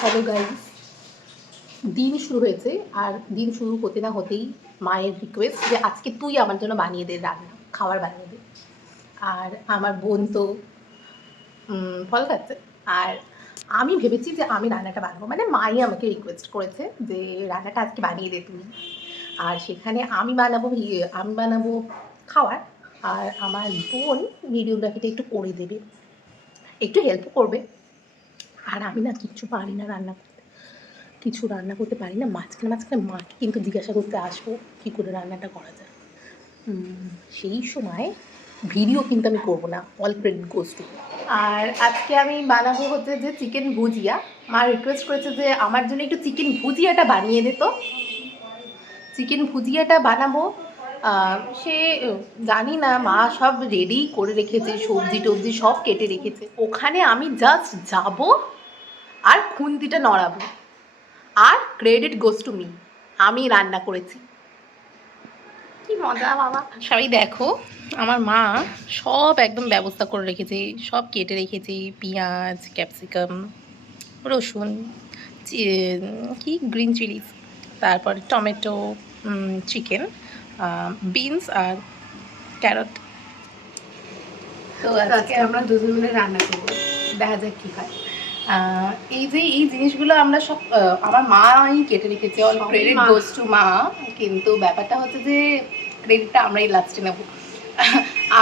Hello guys, দিন শুরু হয়েছে আর দিন শুরু হতে না হতেই মায়ের রিকোয়েস্ট যে আজকে তুই আমার জন্য বানিয়ে দে রান্না, খাবার বানিয়ে দে। আর আমার বোন তো ফল খাচ্ছে। আর আমি ভেবেছি যে আমি রান্নাটা বানাবো। মানে মাই আমাকে রিকোয়েস্ট করেছে যে রান্নাটা আজকে বানিয়ে দে তুই। আর সেখানে আমি বানাবো আমি বানাবো খাবার। আর আমার বোন ভিডিওগ্রাফিটা একটু করে দেবে। একটু হেল্প করবে। আর আমি না কিচ্ছু পারি না রান্না করতে। কিছু রান্না করতে পারি না, মাঝখানে মাঝখানে মাকে কিন্তু জিজ্ঞাসা করতে আসব, কী করে রান্নাটা করা যায়। সেই সময় ভিডিও কিন্তু আমি করব না অল ক্রেডিট গোস আর আজকে আমি বানাবো হচ্ছে যে চিকেন ভুজিয়া। মা রিকোয়েস্ট করেছে যে আমার জন্য একটু চিকেন ভুজিয়াটা বানিয়ে দে তো। চিকেন ভুজিয়াটা বানাবো সে জানি না মা সব রেডি করে রেখেছে সবজি টবজি সব কেটে রেখেছে। ওখানে আমি জাস্ট যাব আর খুন্তিটা নড়াবো। আর ক্রেডিট গোস টু মি আমি রান্না করেছি। কি মজা বাবা। সবাই দেখো আমার মা সব একদম ব্যবস্থা করে রেখেছে। সব কেটে রেখেছে পেঁয়াজ ক্যাপসিকাম রসুন চি- কি? গ্রিন চিলিস তারপর টমেটো চিকেন বিনস আর ক্যারট তো আজকে আমরা দুজন মিলে রান্না করব। দেখা যাক কি হয়। এই যে এই জিনিসগুলো আমরা সব আমার মাই কেটে রেখেছে অল ক্রেডিট। গোস টু মা। কিন্তু ব্যাপারটা হচ্ছে যে ক্রেডিটটা আমরাই লাস্টে নেব।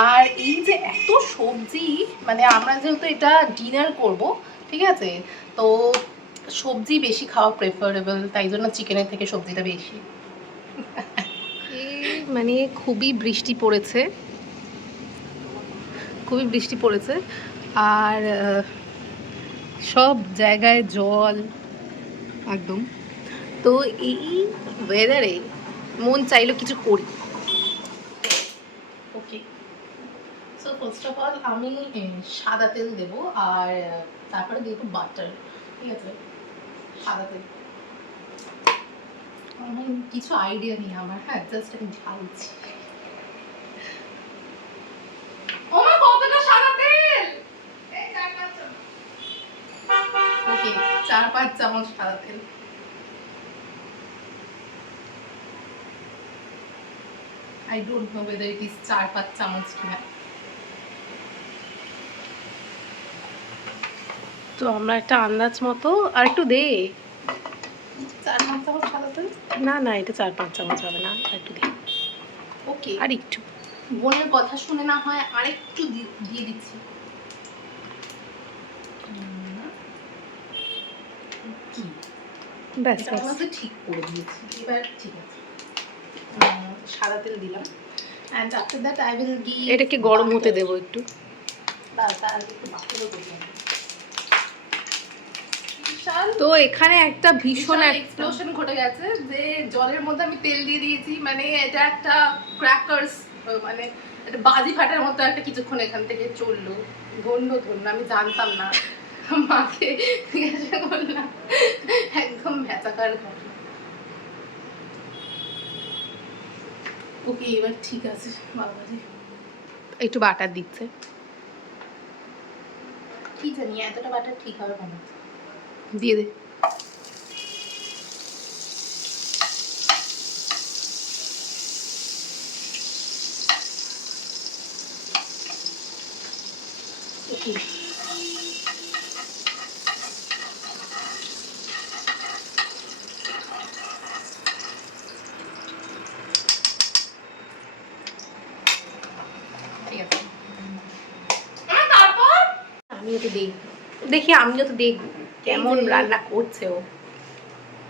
আর এই যে এত সবজি মানে আমরা যেহেতু এটা ডিনার করব ঠিক আছে? তো সবজি বেশি খাওয়া প্রেফারেবল তাই জন্য চিকেনের থেকে সবজিটা বেশি। মানে খুবই বৃষ্টি পড়েছে। খুবই বৃষ্টি পড়েছে। আর সব জায়গায় জল, একদম। তো এই ওয়েদারে মন চাইলো কিছু করি। Okay so first of all আমি সাদা তেল দেবো, আর, তারপরে দেবো বাটার ঠিক আছে? সাদা তেল। কিছু আইডিয়া নেই আমার হ্যাঁ জাস্ট আমি চার পাঁচ চামচ। সাদা তেল। Know whether it is চার পাঁচ চামচ কিনা। তো আমরা একটা আন্দাজ মতো আর একটু দে। চার পাঁচ চামচ সাদা তেল না না এটা চার পাঁচ চামচ হবে না একটু দে ওকে। আর একটু। বোনের কথা শুনে না হয় আরেকটু দিয়ে দিচ্ছি। ব্যাস। ঠিক করে দিয়েছি। এবার ঠিক আছে। সাদা তেল দিলাম। And after that I will give এটাকে গরম হতে দেবো একটু? একটু তো এখানে একটা ভীষণ এক্সপ্লোশন ঘটে গেছে যে জলের মধ্যে আমি তেল দিয়ে দিয়েছি। মানে এটা একটা ক্র্যাকার্স মানে একটা বাজি ফাটার মতো একটা কিছুক্ষণ এখান থেকে চলল। ধন্য ধন্য আমি জানতাম না। মাকে জিজ্ঞাসা করলাম একদম ভেচাকার ঘটনা। ওকে এবার ঠিক আছে বাবাজি। একটু বাটার দিচ্ছে। কি জানি এতটা বাটার ঠিক হবে মনে হচ্ছে। দিয়ে দে আমিও তো দেখি আমিও তো দেখব। কেমন রান্না করছে ও?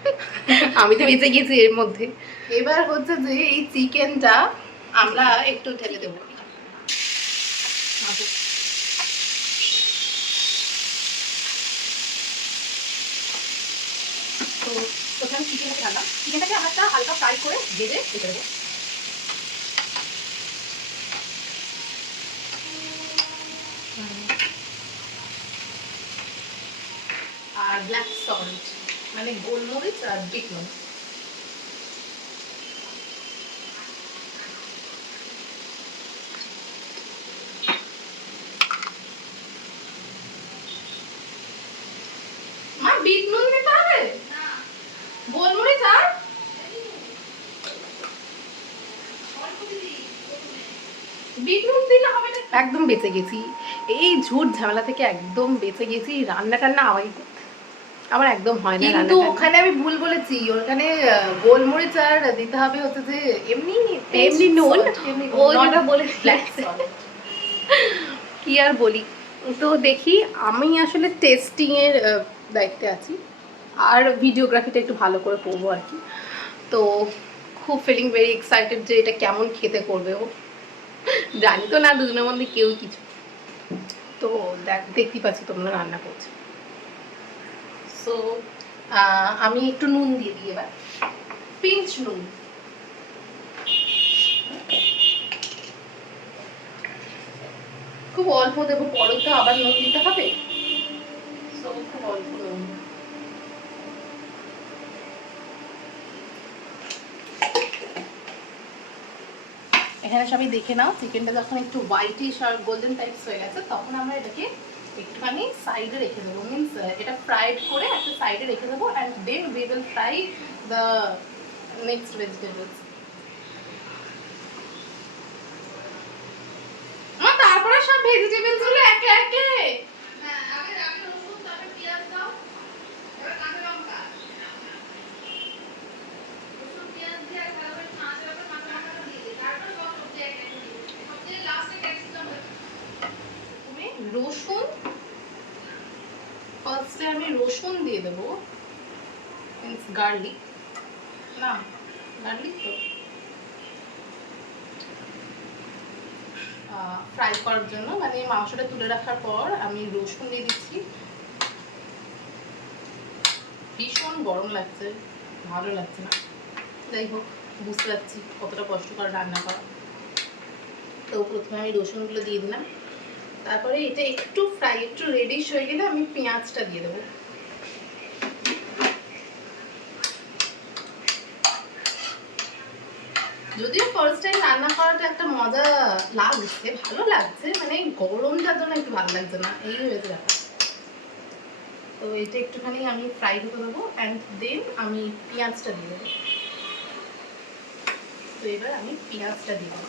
আমি তো বেঁচে গেছি এর মধ্যে। এবার হচ্ছে যে এই চিকেনটা আমরা একটু ঢেলে দেবো। তো প্রথমে চিকেনটাকে ঢালা। চিকেনটাকে আমরা হালকা ফ্রাই করে ভেজে রেখে দেবো। আর ব্ল্যাক সল্ট মানে গোলমরিচ আর বিট নুন বিট নুন দিতে হবে? গোলমরিচ আর? একদম বেঁচে গেছি। এই ঝুট ঝামেলা থেকে একদম বেঁচে গেছি। রান্না টান্না আমাকে করতে আমার একদম হয় না কিন্তু ওখানে আমি ভুল বলেছি ওখানে গোলমরিচ আর দিতে হবে হচ্ছে যে এমনি এমনি নুন? এমনি ও নুন, যেটা not বলে কি আর বলি? তো দেখি আমি আসলে টেস্টিং এর দায়িত্বে আছি। আর ভিডিওগ্রাফিটা একটু ভালো করে করব আর কি। তো খুব ফিলিং ভেরি এক্সাইটেড যে এটা কেমন খেতে করবে ও। জানি তো না দুজনের মধ্যে কেউ কিছু। তো দেখ দেখতেই পাচ্ছি তোমরা রান্না করছ। সো আমি একটু নুন দিয়ে দিই এবার। পিঞ্চ নুন। খুব অল্প দেবো পরে তো আবার নুন দিতে হবে? খুব অল্প। নুন এখানে সবাই দেখে নাও চিকেনটা যখন একটু হোয়াইটিশ আর গোল্ডেন টাইপস হয়ে গেছে তখন আমরা এটাকে একটুখানি সাইডে রেখে দেবো। মিনস এটা ফ্রাইড করে একটা সাইডে রেখে দেবো and then we will fry the next vegetables মা তারপরে সব ভেজিটেবলসগুলো একে একে তুমি রসুন ফার্স্টে আমি রসুন দিয়ে দেবো মিন্স গার্লিক না গার্লিক তো ফ্রাই করার জন্য মানে মাংসটা তুলে রাখার পর আমি রসুন দিয়ে দিচ্ছি। ভীষণ গরম লাগছে, ভালো লাগছে না। যাই হোক, বুঝতে পারছি কতটা কষ্টকর রান্না করা। তো প্রথমে আমি রসুনগুলো দিয়ে দিলাম। তারপরে এটা একটু ফ্রাই একটু রেডিশ হয়ে গেলে আমি পেঁয়াজটা দিয়ে দেবো। যদিও ফার্স্ট টাইম রান্না করাটা একটা মজা লাগছে, ভালো লাগছে মানে গরমটার জন্য একটু ভালো লাগছে না, এই হয়েছে ব্যাপার। তো এটা একটুখানি আমি ফ্রাই করে দেবো অ্যান্ড দেন আমি পেঁয়াজটা দিয়ে দেবো। তো এবার আমি পেঁয়াজটা দিয়ে দেবো।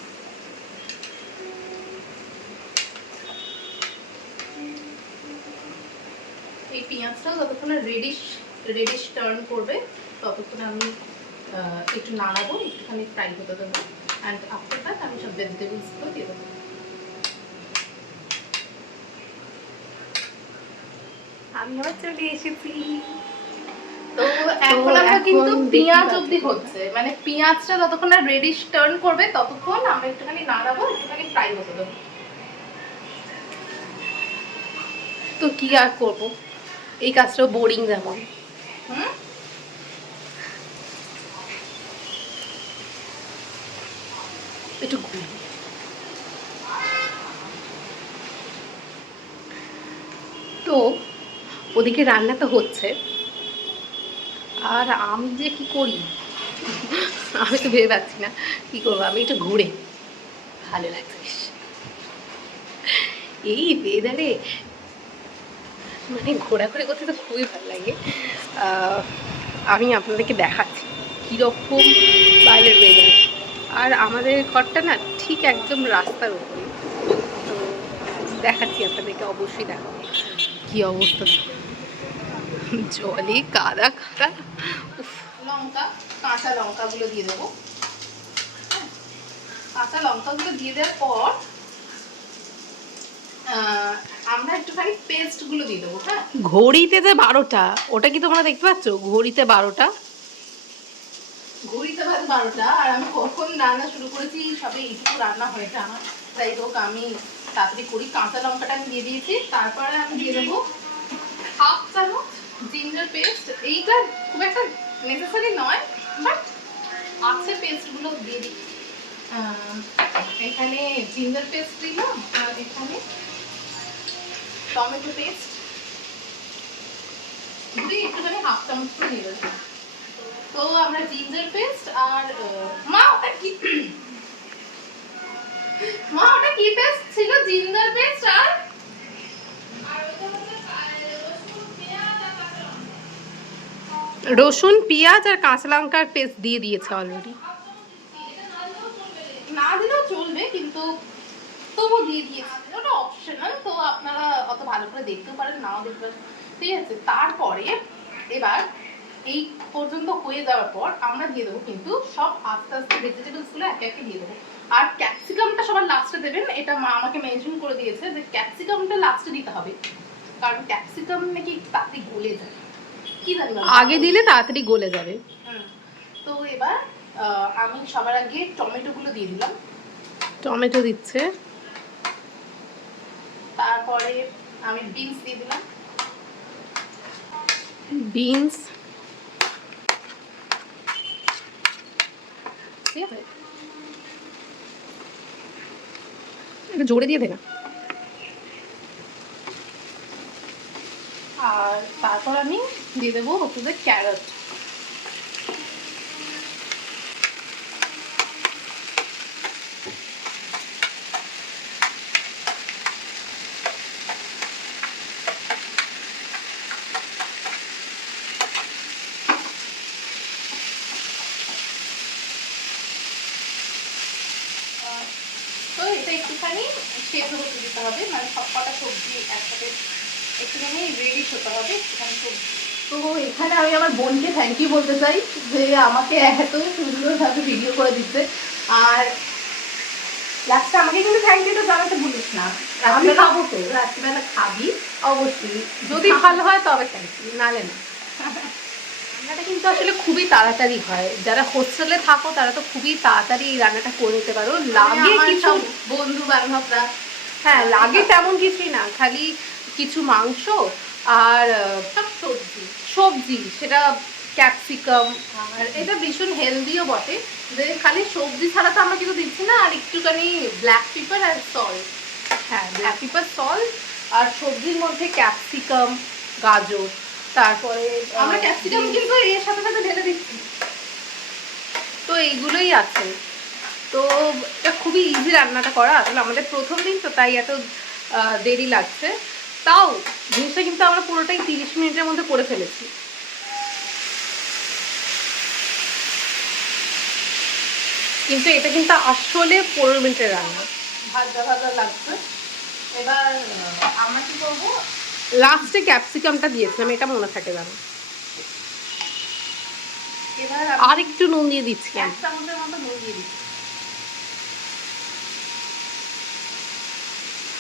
এই পেঁয়াজটাও যতক্ষণ রেডিশ রেডিশ টার্ন করবে। ততক্ষণ আমি একটু নাড়াবো একটুখানি ফ্রাই হতে দেবো। অ্যান্ড আফটার দ্যাট আমি সব ভেজিটেবলসগুলো দিয়ে দেবো। আমি চলে এসেছি। তো এখন আমরা কিন্তু পেঁয়াজ অবধি হচ্ছে। মানে পেঁয়াজটা যতক্ষণ না রেডিশ টার্ন করবে ততক্ষণ আমরা একটুখানি নাড়াবো একটুখানি ফ্রাই হতে দেবো। তো কি আর করব? এই কাজটাও বোরিং যেমন। হুম? একটু ঘুরি তো ওদিকে রান্না তো হচ্ছে। আর আমি যে কি করি? আমি তো ভেবে পাচ্ছি না। কি করব? আমি একটু ঘুরে। ভালো লাগছে এই ওয়েদারে মানে ঘোরাঘুরি করতে তো খুবই ভালো লাগে। আমি আপনাদেরকে দেখাচ্ছি কীরকম বাইরের ওয়েদার আর আমাদের ঘরটা না ঠিক একদম রাস্তার উপরে। তো দেখাচ্ছি আপনাদেরকে অবশ্যই দেখাবো। কি অবস্থা? জলে কাদা কাদা। লঙ্কা কাঁচা লঙ্কাগুলো দিয়ে দেবো। হ্যাঁ, কাঁচা লঙ্কাগুলো দিয়ে দেওয়ার পর আমরা একটুখানি পেস্টগুলো দিয়ে দেবো হ্যাঁ? ঘড়িতে যে বারোটা ওটা কি তোমরা দেখতে পাচ্ছ? ঘড়িতে বারোটা? ঘড়িতে বাজে বারোটা আর আমি কখন রান্না শুরু করেছি সবে এইটুকু রান্না হয়েছে আমার। যাই হোক আমি তাড়াতাড়ি করি কাঁচা লঙ্কাটা আমি দিয়ে দিয়েছি তারপরে আমি দিয়ে দেবো হাফ চামচ জিঞ্জার পেস্ট এইটা খুব একটা নেসেসারি নয় বাট আছে পেস্টগুলো দিয়ে দিই। এখানে জিঞ্জার পেস্ট দিলাম আর এখানে টমেটো পেস্ট দুই একটুখানি হাফ চামচ করে দিয়ে দেবো তো আমরা জিঞ্জার পেস্ট আর মা ওটা কি? মা ওটা কি পেস্ট ছিল? জিঞ্জার পেস্ট আর? রসুন পেঁয়াজ আর কাঁচা লঙ্কার পেস্ট দিয়ে দিয়েছে অলরেডি না দিলেও চলবে কিন্তু তবু দিয়ে দিয়েছি। ওটা অপশনাল তো আপনারা অত ভালো করে দেখতেও পারেন নাও দেখতে পারেন ঠিক আছে তারপরে এবার এই পর্যন্ত হয়ে যাওয়ার পর আমরা দিয়ে দেবো কিন্তু সব আস্তে আস্তে ভেজিটেবলসগুলো একে একে দিয়ে দেবো। আর ক্যাপসিকামটা সবার লাস্টে দেবেন এটা মা আমাকে মেনশন করে দিয়েছে যে ক্যাপসিকামটা লাস্টে দিতে হবে। কারণ ক্যাপসিকাম নাকি তাড়াতাড়ি গলে যায়। কি জানি। আগে দিলে তাড়াতাড়ি গলে যাবে। তো এবার আমি সবার আগে টমেটো গুলো দিয়ে দিলাম। টমেটো দিচ্ছে। তারপরে আমি বিনস দিয়ে দিলাম। বিনস ঠিক আছে। জোরে দিয়ে দে না। আর তারপর আমি দিয়ে দেবো হচ্ছে ক্যারট আহ, তো এটা একটুখানি দিতে হবে মানে সব কটা সবজি একসাথে একটুখানি রেডি হতে হবে একটুখানি সবজি। তো এখানে আমি আমার বোনকে থ্যাংক ইউ বলতে চাই যে আমাকে এত সুন্দরভাবে ভিডিও করে দিচ্ছে। আর লাস্টে আমাকে কিন্তু থ্যাংক ইউটা জানাতে ভুলিস না। আমি খাব তো। রাত্রিবেলা খাবি অবশ্যই। যদি ভালো হয় তবে থ্যাংক ইউ নালে না। রান্নাটা কিন্তু আসলে খুবই তাড়াতাড়ি হয়। যারা হোস্টেলে থাকো তারা তো খুবই তাড়াতাড়ি রান্নাটা করে নিতে পারো। লাগে কিছু বন্ধু বান্ধবরা হ্যাঁ লাগে তেমন কিছুই না। খালি কিছু মাংস আর সবজি সবজি সেটা ক্যাপসিকাম আর এটা ভীষণ হেলদিও বটে। যে খালি সবজি ছাড়া তো আমরা কিছু দিচ্ছি না আর একটুখানি ব্ল্যাক পেপার আর সল্ট হ্যাঁ ব্ল্যাক পেপার সল্ট আর সবজির মধ্যে ক্যাপসিকাম গাজর তারপরে আমরা ক্যাপসিকাম কিন্তু এর সাথে সাথে ঢেলে দিচ্ছি। তো এইগুলোই আছে। তো এটা খুবই ইজি রান্নাটা করা। আসলে আমাদের প্রথম দিন তো তাই এত দেরি লাগছে। তাও জিনিসটা কিন্তু আমরা পুরোটাই তিরিশ মিনিটের মধ্যে করে ফেলেছি। কিন্তু এটা কিন্তু আসলে পনেরো মিনিটের রান্না। ভাজা ভাজা লাগছে। এবার আমরা কি করব? লাস্টে ক্যাপসিকামটা দিয়েছিলাম এটা মনে থাকে এবার আর একটু নুন দিয়ে দিচ্ছি। এক চামচের মতো নুন দিয়ে দিচ্ছি।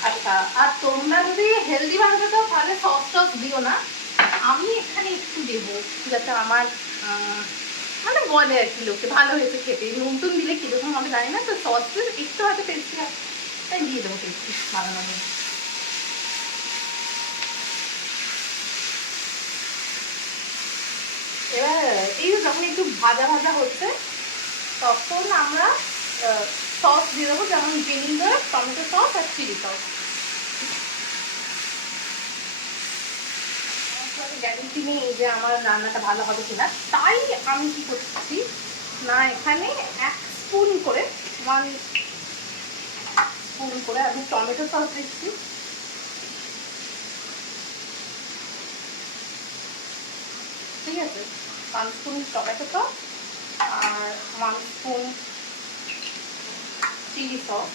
আচ্ছা আর তোমরা যদি হেলদি বানাতে চাও, তাহলে সস টস দিও না। আমি এখানে একটু দেবো, যাতে আমার মানে বলে আর কি লোকে, ভালো হয়েছে খেতে। নুন দিলে কীরকম হবে জানি না, তো সস একটু হয়তো টেস্টি হয়। তাই দিয়ে দেবো টেস্টি বানানোর জন্য। এবার, এই যখন একটু ভাজা ভাজা হচ্ছে, তখন আমরা সস দিয়ে দেবো, যেমন ভিনিগার, টমেটো সস আর চিলি সস। গ্যারেন্টি নেই যে আমার রান্নাটা ভালো হবে কিনা। তাই আমি কি করছি, না এখানে এক স্পুন করে, ওয়ান স্পুন করে আমি টমেটো সস দিচ্ছি। ঠিক আছে ওয়ান স্পুন টমেটো সস আর ওয়ান স্পুন চিলি সস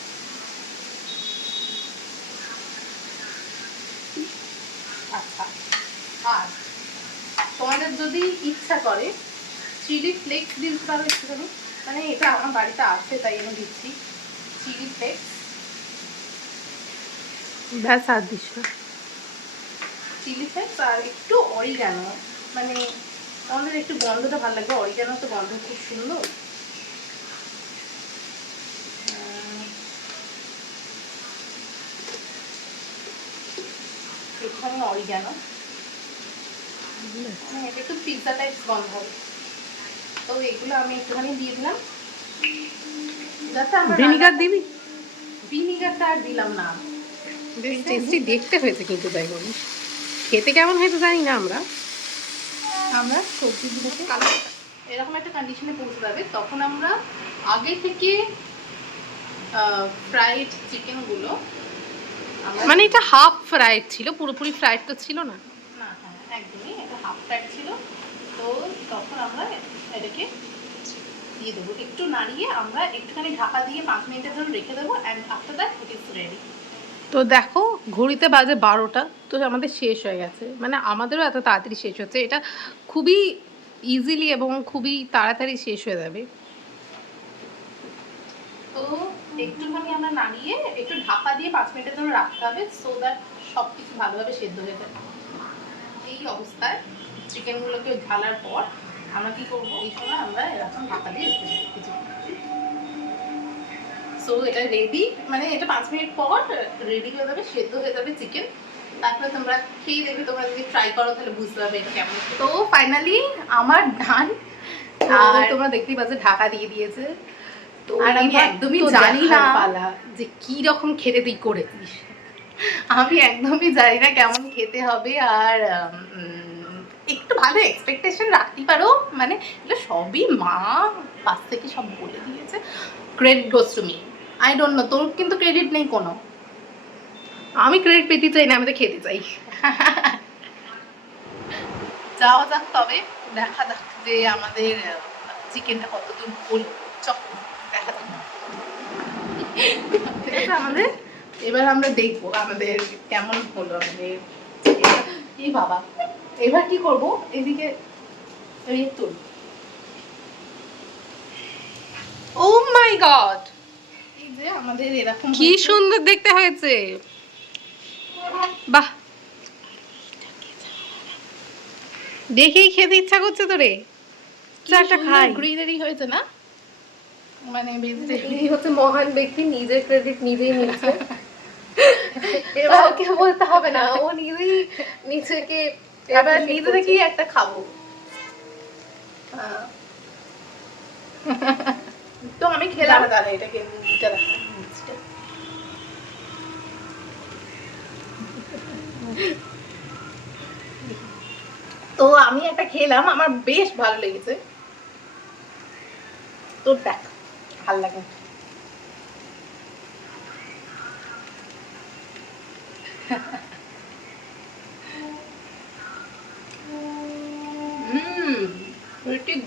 আচ্ছা আর তোমাদের যদি ইচ্ছা করে চিলি ফ্লেক্স দিতে পারো একটুখানি মানে এটা আমার বাড়িতে আছে তাই আমি দিচ্ছি। Chilli flakes. ব্যাস আর দিস চিলি ফ্লেক্স আর একটু অরিগানো। মানে আমাদের একটু গন্ধটা ভালো লাগবে। অরিগানো তো গন্ধ খুব সুন্দর। একটুখানি অরিগানো মানে এটা একটু পিৎজা টাইপ গন্ধ। হবে তো এগুলো আমি একটুখানি দিয়ে দিলাম। যাতে আমরা ভিনিগার দিবি? ভিনিগারটা আর দিলাম না। বেশ টেস্টি দেখতে হয়েছে কিন্তু তাই বলিস খেতে কেমন হয়েছে জানি না আমরা। আমরা সবজিগুলোকে এরকম একটা কন্ডিশনে পৌঁছে যাবে। তখন আমরা আগে থেকে ফ্রাইড চিকেনগুলো মানে এটা হাফ ফ্রাইড ছিল পুরোপুরি ফ্রাইড তো ছিল না। না হ্যাঁ একদমই এটা হাফ ফ্রাইড ছিল। তো তখন আমরা এটাকে দিয়ে দেবো। একটু নাড়িয়ে আমরা একটুখানি ঢাকা দিয়ে পাঁচ মিনিটের জন্য রেখে দেবো and after that it is ready তো দেখো ঘড়িতে বাজে বারোটা তো আমাদের শেষ হয়ে গেছে। মানে আমাদেরও এত তাড়াতাড়ি শেষ হচ্ছে। এটা খুবই ইজিলি এবং খুবই তাড়াতাড়ি শেষ হয়ে যাবে। একটুখানি আমরা নাড়িয়ে একটু ঢাকা দিয়ে পাঁচ মিনিটের জন্য রাখতে হবে সো দ্যাট সব কিছু ভালোভাবে সেদ্ধ হয়ে যাবে। এই অবস্থায় চিকেনগুলোকে ঢালার পর আমরা কি করব? এই সময় আমরা এরকম ঢাকা দিয়ে রেখে দেবো সো এটা রেডি মানে এটা পাঁচ মিনিট পর রেডি হয়ে যাবে সেদ্ধ হয়ে যাবে চিকেন তারপরে তোমরা খেয়ে দেখবে তোমরা যদি ট্রাই করো তাহলে বুঝতে পারবে কেমন। তো ফাইনালি আমার ধান আর তোমরা দেখতেই পাচ্ছ ঢাকা দিয়ে দিয়েছে। তো আমি একদমই জানি না- যে কি রকম খেতে তুই করেছিস। আমি একদমই জানি না কেমন খেতে হবে আর একটু ভালো এক্সপেকটেশন রাখতে পারো। মানে এগুলো সবই মা পাশ থেকে সব বলে দিয়েছে। Credit goes to me I don't know তোর কিন্তু ক্রেডিট নেই কোনো। আমি ক্রেডিট পেতে চাই না আমি তো খেতে চাই। যাওয়া যাক তবে দেখা যাক যে আমাদের চিকেনটা কতদূর হল চক ঠিক আছে আমাদের এবার আমরা দেখব আমাদের কেমন হলো আমাদের। এই বাবা এবার কি করব? এদিকে তুল ও মাই গড! এই যে আমাদের এরকম কি সুন্দর দেখতে হয়েছে। বাহ! দেখেই খেতে ইচ্ছা করছে তোরে। চা একটা খাই। গ্রিনারি হয়েছে না? মানে ইনি হচ্ছে মহান ব্যক্তি নিজের ক্রেডিট নিজেই নিচ্ছে। বলতে হবে না ও নিজেই নিজেকে এবার নিজে। থেকেই একটা খাব। তো আমি খেলাম। দাঁড়া এটাকে মুভিটা দেখা তো আমি একটা খেলাম আমার বেশ ভালো লেগেছে। তো দেখ। ভালো লাগে।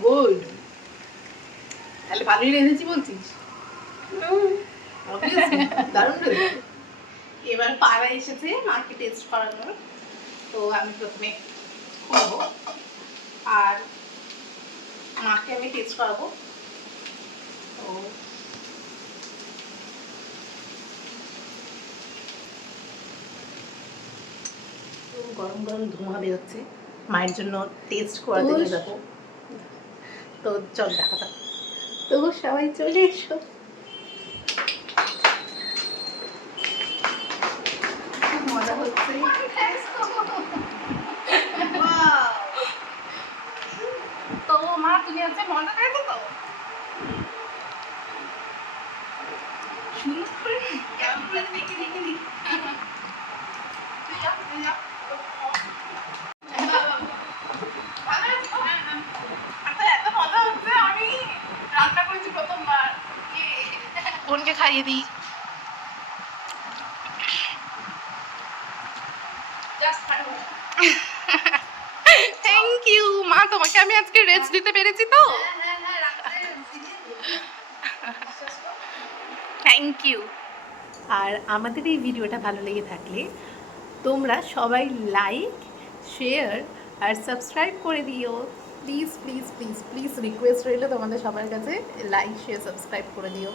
গুড তাহলে ভালোই রেঁধেছি বলছিস? দারুণ রেঁধেছি এবার পাড়া এসেছে মাকে টেস্ট করানোর। তো আমি প্রথমে খুলবো। আর মাকে আমি টেস্ট করাবো। গরম গরম ধোঁয়া বেরোচ্ছে। মায়ের জন্য টেস্ট করাতে নিয়ে যাব তো চল দেখা যাক। তো সবাই চলে এসো। মজা হচ্ছে। তো মা তুমি হচ্ছে মজা পেয়েছ তো সুন্দর করে কেমন করে দেখি দেখি দেখি তুই যা, তুই যা। ভালো আছে তো? আচ্ছা, এত মজা হচ্ছে, আমি রান্না করেছি প্রথমবার। ইয়ে। বোনকে খাইয়ে দিই। থ্যাংক ইউ মা, তোমাকে আমি আজকে রেস্ট দিতে পেরেছি তো। থ্যাংক ইউ আর আমাদের এই ভিডিওটা ভালো লেগে থাকলে তোমরা সবাই লাইক শেয়ার আর সাবস্ক্রাইব করে দিও। Please please please please request রইল তোমাদের সবার কাছে লাইক শেয়ার সাবস্ক্রাইব করে দিও।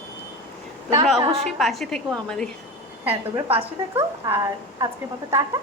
তোমরা অবশ্যই পাশে থেকো আমাদের। হ্যাঁ তোমরা পাশে থেকো। আর আজকের মতো টাটা।